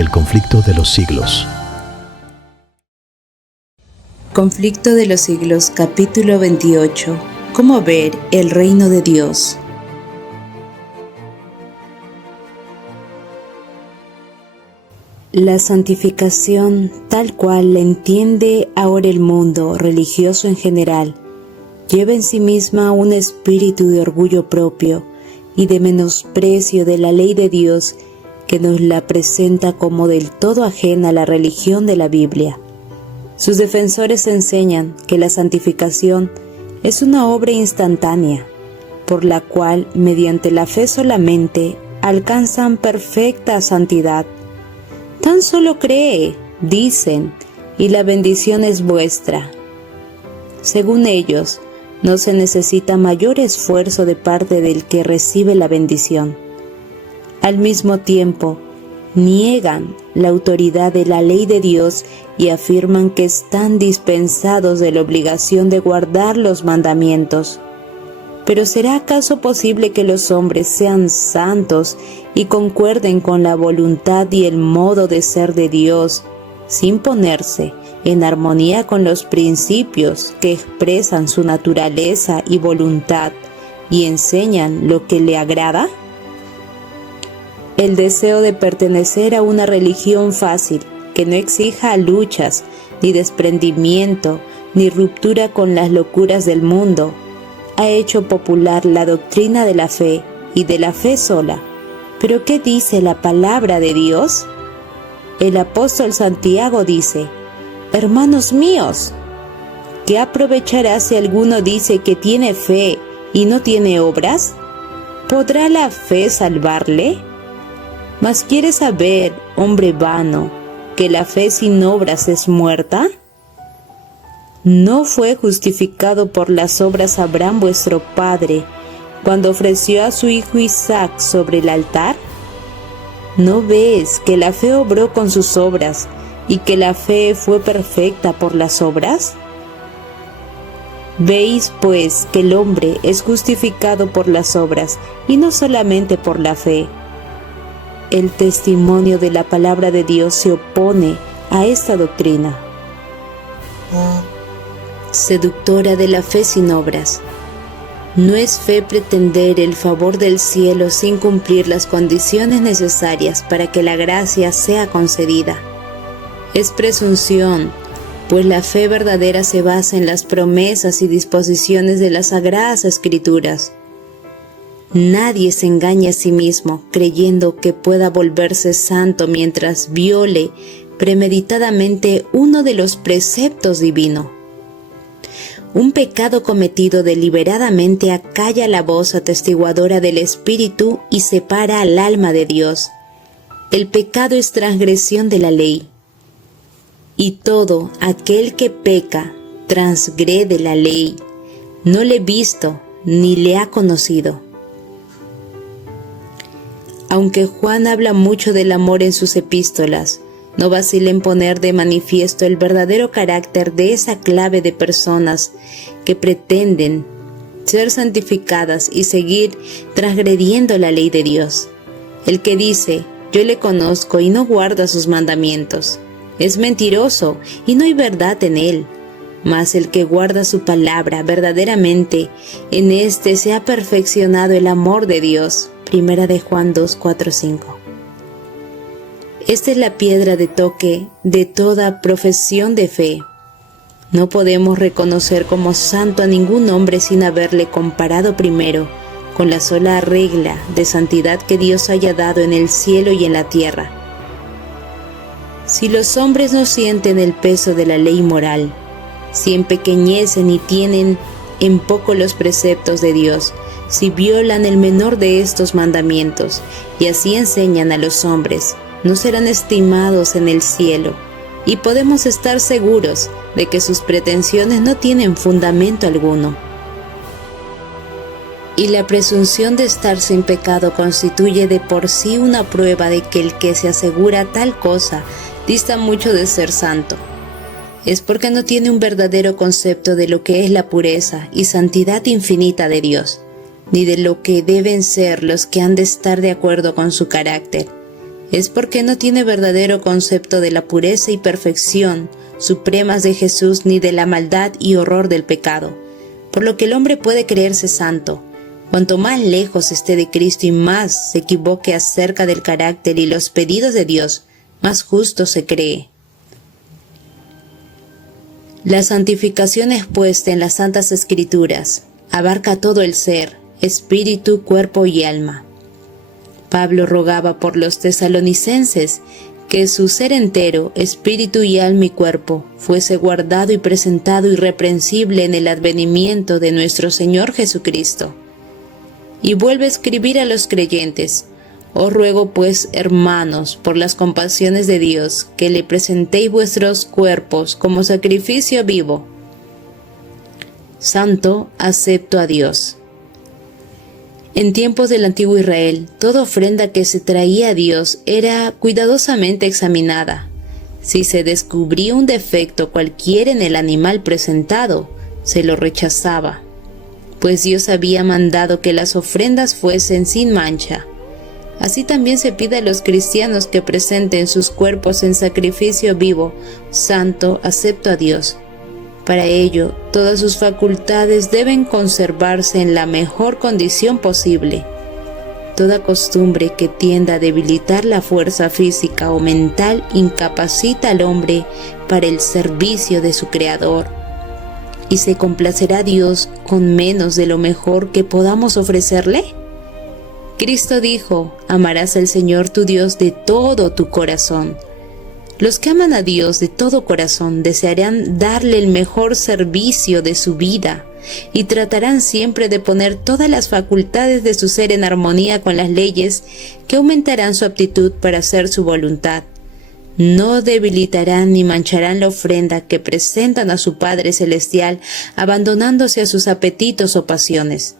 El conflicto de los siglos. Conflicto de los siglos, capítulo 28. ¿Cómo ver el reino de Dios? La santificación, tal cual la entiende ahora el mundo religioso en general, lleva en sí misma un espíritu de orgullo propio y de menosprecio de la ley de Dios que nos la presenta como del todo ajena a la religión de la Biblia. Sus defensores enseñan que la santificación es una obra instantánea, por la cual, mediante la fe solamente, alcanzan perfecta santidad. Tan solo cree, dicen, y la bendición es vuestra. Según ellos, no se necesita mayor esfuerzo de parte del que recibe la bendición. Al mismo tiempo, niegan la autoridad de la ley de Dios y afirman que están dispensados de la obligación de guardar los mandamientos. Pero ¿será acaso posible que los hombres sean santos y concuerden con la voluntad y el modo de ser de Dios, sin ponerse en armonía con los principios que expresan su naturaleza y voluntad y enseñan lo que le agrada? El deseo de pertenecer a una religión fácil, que no exija luchas, ni desprendimiento, ni ruptura con las locuras del mundo, ha hecho popular la doctrina de la fe y de la fe sola. ¿Pero qué dice la palabra de Dios? El apóstol Santiago dice: «Hermanos míos, ¿qué aprovechará si alguno dice que tiene fe y no tiene obras? ¿Podrá la fe salvarle? Mas ¿quieres saber, hombre vano, que la fe sin obras es muerta? ¿No fue justificado por las obras Abraham vuestro padre, cuando ofreció a su hijo Isaac sobre el altar? ¿No ves que la fe obró con sus obras, y que la fe fue perfecta por las obras? Veis, pues, que el hombre es justificado por las obras, y no solamente por la fe. El testimonio de la palabra de Dios se opone a esta doctrina. Seductora de la fe sin obras. No es fe pretender el favor del cielo sin cumplir las condiciones necesarias para que la gracia sea concedida. Es presunción, pues la fe verdadera se basa en las promesas y disposiciones de las Sagradas Escrituras. Nadie se engaña a sí mismo creyendo que pueda volverse santo mientras viole premeditadamente uno de los preceptos divinos. Un pecado cometido deliberadamente acalla la voz atestiguadora del Espíritu y separa al alma de Dios. El pecado es transgresión de la ley. Y todo aquel que peca transgrede la ley, no le ha visto ni le ha conocido. Aunque Juan habla mucho del amor en sus epístolas, no vacila en poner de manifiesto el verdadero carácter de esa clave de personas que pretenden ser santificadas y seguir transgrediendo la ley de Dios. El que dice, yo le conozco y no guarda sus mandamientos, es mentiroso y no hay verdad en él. Mas el que guarda su palabra verdaderamente, en éste se ha perfeccionado el amor de Dios. Primera de Juan 2, 4, 5. Esta es la piedra de toque de toda profesión de fe. No podemos reconocer como santo a ningún hombre sin haberle comparado primero con la sola regla de santidad que Dios haya dado en el cielo y en la tierra. Si los hombres no sienten el peso de la ley moral, si empequeñecen y tienen en poco los preceptos de Dios, si violan el menor de estos mandamientos y así enseñan a los hombres, no serán estimados en el cielo, y podemos estar seguros de que sus pretensiones no tienen fundamento alguno. Y la presunción de estar sin pecado constituye de por sí una prueba de que el que se asegura tal cosa dista mucho de ser santo. Es porque no tiene un verdadero concepto de lo que es la pureza y santidad infinita de Dios, ni de lo que deben ser los que han de estar de acuerdo con su carácter. es porque no tiene verdadero concepto de la pureza y perfección supremas de Jesús ni de la maldad y horror del pecado, por lo que el hombre puede creerse santo. Cuanto más lejos esté de Cristo y más se equivoque acerca del carácter y los pedidos de Dios, más justo se cree. La santificación expuesta en las Santas Escrituras abarca todo el ser, espíritu, cuerpo y alma. Pablo rogaba por los tesalonicenses que su ser entero, espíritu y alma y cuerpo, fuese guardado y presentado irreprensible en el advenimiento de nuestro Señor Jesucristo. Y vuelve a escribir a los creyentes: os ruego pues, hermanos, por las compasiones de Dios, que le presentéis vuestros cuerpos como sacrificio vivo, santo, acepto a Dios. En tiempos del antiguo Israel, toda ofrenda que se traía a Dios era cuidadosamente examinada. Si se descubría un defecto cualquiera en el animal presentado, se lo rechazaba, pues Dios había mandado que las ofrendas fuesen sin mancha. Así también se pide a los cristianos que presenten sus cuerpos en sacrificio vivo, santo, acepto a Dios. Para ello, todas sus facultades deben conservarse en la mejor condición posible. Toda costumbre que tienda a debilitar la fuerza física o mental incapacita al hombre para el servicio de su Creador. ¿Y se complacerá Dios con menos de lo mejor que podamos ofrecerle? Cristo dijo: amarás al Señor tu Dios de todo tu corazón. Los que aman a Dios de todo corazón desearán darle el mejor servicio de su vida y tratarán siempre de poner todas las facultades de su ser en armonía con las leyes que aumentarán su aptitud para hacer su voluntad. No debilitarán ni mancharán la ofrenda que presentan a su Padre Celestial, abandonándose a sus apetitos o pasiones.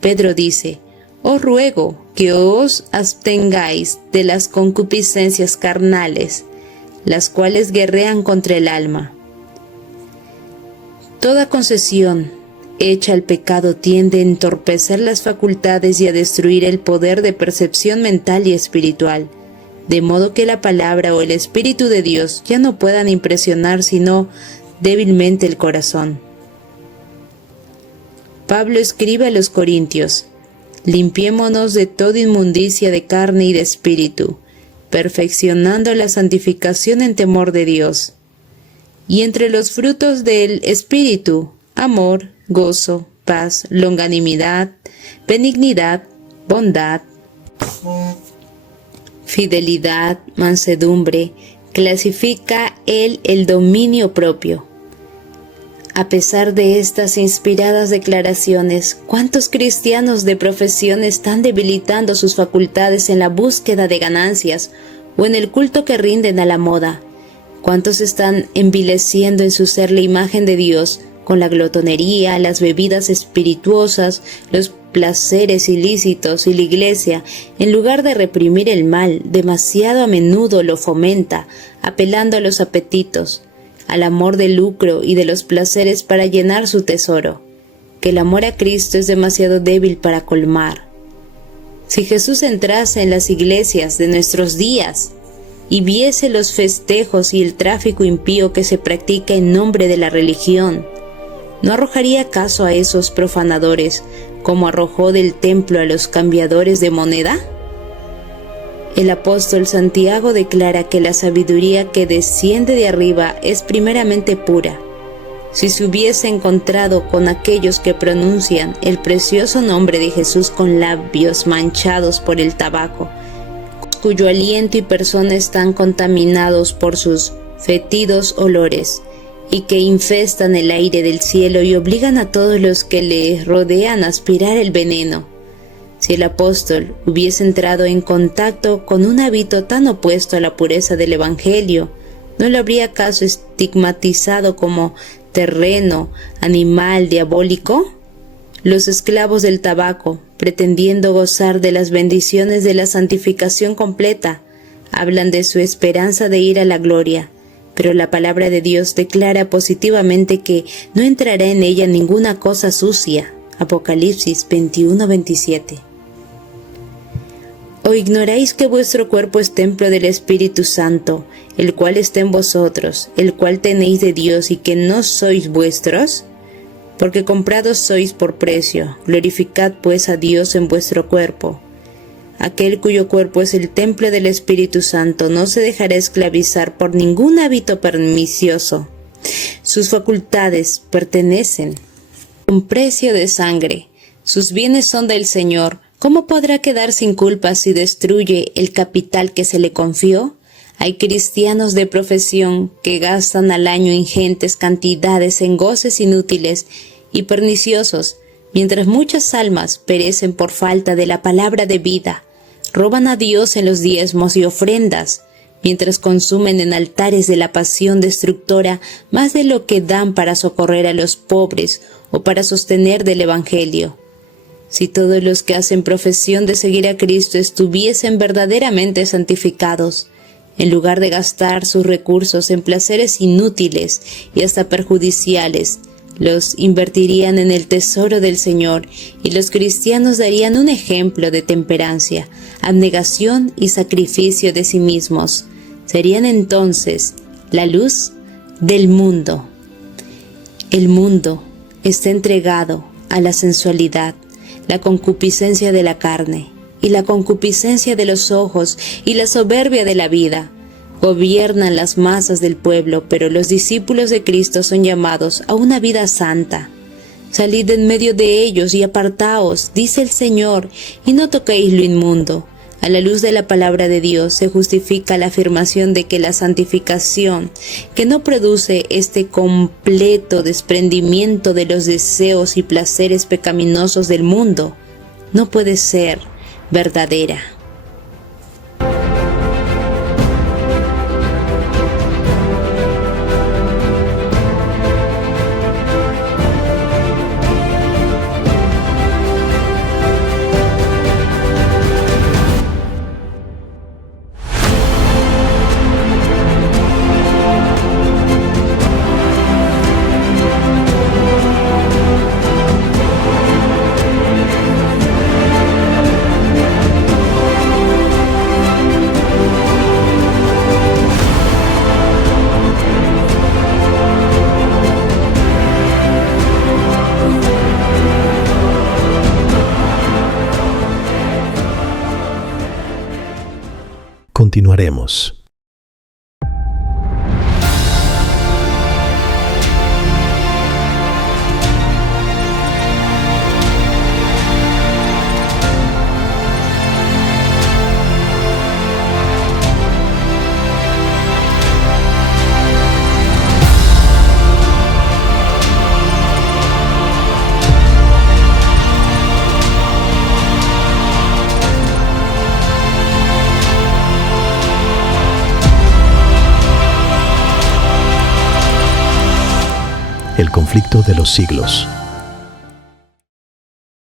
Pedro dice: os ruego que os abstengáis de las concupiscencias carnales, las cuales guerrean contra el alma. Toda concesión hecha al pecado tiende a entorpecer las facultades y a destruir el poder de percepción mental y espiritual, de modo que la palabra o el Espíritu de Dios ya no puedan impresionar sino débilmente el corazón. Pablo escribe a los Corintios: limpiémonos de toda inmundicia de carne y de espíritu, perfeccionando la santificación en temor de Dios. Y entre los frutos del Espíritu, amor, gozo, paz, longanimidad, benignidad, bondad, fidelidad, mansedumbre, clasifica él el dominio propio. A pesar de estas inspiradas declaraciones, ¿cuántos cristianos de profesión están debilitando sus facultades en la búsqueda de ganancias o en el culto que rinden a la moda? ¿Cuántos están envileciendo en su ser la imagen de Dios con la glotonería, las bebidas espirituosas, los placeres ilícitos y la iglesia, en lugar de reprimir el mal, demasiado a menudo lo fomenta, apelando a los apetitos, al amor del lucro y de los placeres para llenar su tesoro, que el amor a Cristo es demasiado débil para colmar? Si Jesús entrase en las iglesias de nuestros días y viese los festejos y el tráfico impío que se practica en nombre de la religión, ¿no arrojaría acaso a esos profanadores como arrojó del templo a los cambiadores de moneda? El apóstol Santiago declara que la sabiduría que desciende de arriba es primeramente pura. Si se hubiese encontrado con aquellos que pronuncian el precioso nombre de Jesús con labios manchados por el tabaco, cuyo aliento y persona están contaminados por sus fétidos olores, y que infestan el aire del cielo y obligan a todos los que le rodean a aspirar el veneno, si el apóstol hubiese entrado en contacto con un hábito tan opuesto a la pureza del Evangelio, ¿no lo habría acaso estigmatizado como terreno, animal, diabólico? Los esclavos del tabaco, pretendiendo gozar de las bendiciones de la santificación completa, hablan de su esperanza de ir a la gloria, pero la palabra de Dios declara positivamente que no entrará en ella ninguna cosa sucia. Apocalipsis 21:27. ¿O ignoráis que vuestro cuerpo es templo del Espíritu Santo, el cual está en vosotros, el cual tenéis de Dios y que no sois vuestros? Porque comprados sois por precio, glorificad pues a Dios en vuestro cuerpo. Aquel cuyo cuerpo es el templo del Espíritu Santo no se dejará esclavizar por ningún hábito pernicioso. Sus facultades pertenecen con precio de sangre. Sus bienes son del Señor. ¿Cómo podrá quedar sin culpa si destruye el capital que se le confió? Hay cristianos de profesión que gastan al año ingentes cantidades en goces inútiles y perniciosos, mientras muchas almas perecen por falta de la palabra de vida. Roban a Dios en los diezmos y ofrendas, mientras consumen en altares de la pasión destructora más de lo que dan para socorrer a los pobres o para sostener del Evangelio. Si todos los que hacen profesión de seguir a Cristo estuviesen verdaderamente santificados, en lugar de gastar sus recursos en placeres inútiles y hasta perjudiciales, los invertirían en el tesoro del Señor, y los cristianos darían un ejemplo de temperancia, abnegación y sacrificio de sí mismos. Serían entonces la luz del mundo. El mundo está entregado a la sensualidad, la concupiscencia de la carne, y la concupiscencia de los ojos, y la soberbia de la vida. Gobiernan las masas del pueblo, pero los discípulos de Cristo son llamados a una vida santa. Salid en medio de ellos y apartaos, dice el Señor, y no toquéis lo inmundo. A la luz de la palabra de Dios se justifica la afirmación de que la santificación, que no produce este completo desprendimiento de los deseos y placeres pecaminosos del mundo, no puede ser verdadera. Continuaremos. El conflicto de los siglos.